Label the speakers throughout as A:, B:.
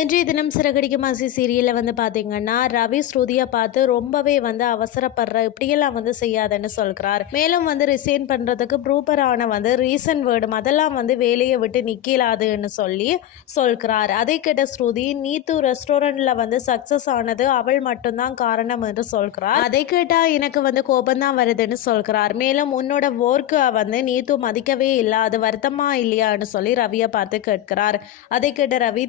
A: இன்றைய தினம் சிறகடிக்க மாசி சீரியலில் வந்து பார்த்தீங்கன்னா ரவி ஸ்ருதியை பார்த்து ரொம்பவே வந்து அவசரப்படுற இப்படியெல்லாம் வந்து செய்யாதன்னு சொல்கிறார் மேலும் வந்து ரிசைன் பண்ணுறதுக்கு ப்ரூப்பரான வந்து ரீசன் வேர்டும் அதெல்லாம் வந்து வேலையை விட்டு நிற்கலாதுன்னு சொல்லி சொல்கிறார். அதை கேட்ட ஸ்ருதி நீத்து ரெஸ்டாரண்ட்டில் வந்து சக்ஸஸ் ஆனது அவள் மட்டும்தான் காரணம் என்று சொல்கிறார். அதை கேட்டால் எனக்கு வந்து கோபம்தான் வருதுன்னு சொல்கிறார். மேலும் உன்னோட ஒர்க்கை வந்து நீத்து மதிக்கவே இல்லை அது வருத்தமா இல்லையான்னு சொல்லி ரவியை பார்த்து கேட்கிறார். அதை கேட்ட ரவி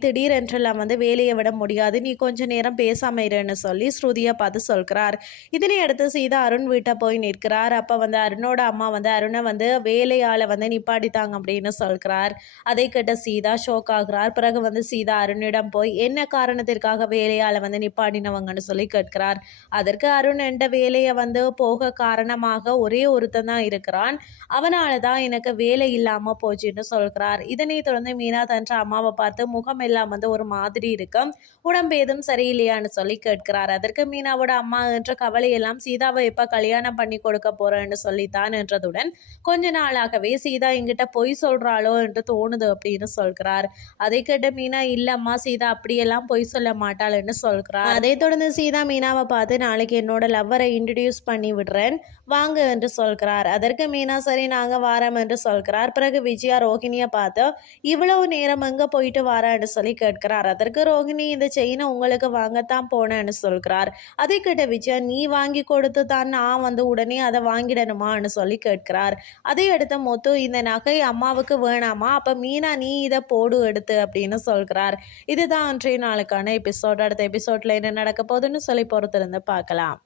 A: திடீரென்றெல்லாம் வந்து வேலையை விட முடியாது. நீ கொஞ்ச நேரம் பேசாம இருன்னு சொல்லி ஸ்ருதியை பார்த்து சொல்கிறார். இதனை அடுத்து சீதா அருண் வீட்டை போய் நிற்கிறார். அப்போ வந்து அருணோட அம்மா வந்து அருணை வந்து வேலையால் வந்து நிப்பாட்டித்தாங்க அப்படின்னு சொல்கிறார். அதை கேட்ட சீதா ஷோக் ஆகிறார். பிறகு வந்து சீதா அருணிடம் போய் என்ன காரணத்திற்காக வேலையால் வந்து நிப்பாட்டினவங்கன்னு சொல்லி கேட்கிறார். அதற்கு அருண் என்ற வேலையை வந்து போக காரணமாக ஒரே ஒருத்தன் தான் இருக்கிறான். அவனால தான் எனக்கு வேலை இல்லாமல் போச்சுன்னு சொல்கிறார். இதனை தொடர்ந்து மீனா தன்ற அம்மாவை பார்த்து முகம் எல்லாம் வந்து ஒரு மாதிரி மாதிரி இருக்கும் உடம்பு எதுவும் சரியில்லையான்னு சொல்லி கேட்கிறார். அதற்கு மீனாவோட அம்மா என்ற கவலையெல்லாம் சீதாவை எப்போ கல்யாணம் பண்ணி கொடுக்க போறேன்னு சொல்லித்தான் என்றதுடன் கொஞ்ச நாளாகவே சீதா என்கிட்ட பொய் சொல்றாளோ என்று தோணுது அப்படின்னு சொல்கிறார். அதை கேட்ட மீனா இல்லம்மா சீதா அப்படியெல்லாம் பொய் சொல்ல மாட்டாள்னு சொல்கிறார். அதை தொடர்ந்து சீதா மீனாவை பார்த்து நாளைக்கு என்னோட லவ்வரை இன்ட்ரடியூஸ் பண்ணி விடுறேன். வாங்க என்று சொல்கிறார். அதற்கு மீனா சரி நாங்க வாரம் என்று சொல்கிறார். பிறகு விஜயா ரோஹிணியை பார்த்து இவ்வளவு நேரம் எங்க போயிட்டு வாரான்னு சொல்லி கேட்கிறார். அதற்கு ரோஹிணி இந்த செயினை உங்களுக்கு வாங்கத்தான் போனேன்னு சொல்கிறார். அதை கேட்ட விஜயா நீ வாங்கி கொடுத்து தான் நான் வந்து உடனே அதை வாங்கிடணுமான்னு சொல்லி கேட்கிறார். அதை எடுத்த முத்து இந்த நகை அம்மாவுக்கு வேணாமா? அப்போ மீனா நீ இதை போடு எடுத்து அப்படின்னு சொல்கிறார். இதுதான் அன்றைய நாளுக்கான எபிசோட். அடுத்த எபிசோட்ல என்ன நடக்க போகுதுன்னு சொல்லி பொறுத்திருந்து பார்க்கலாம்.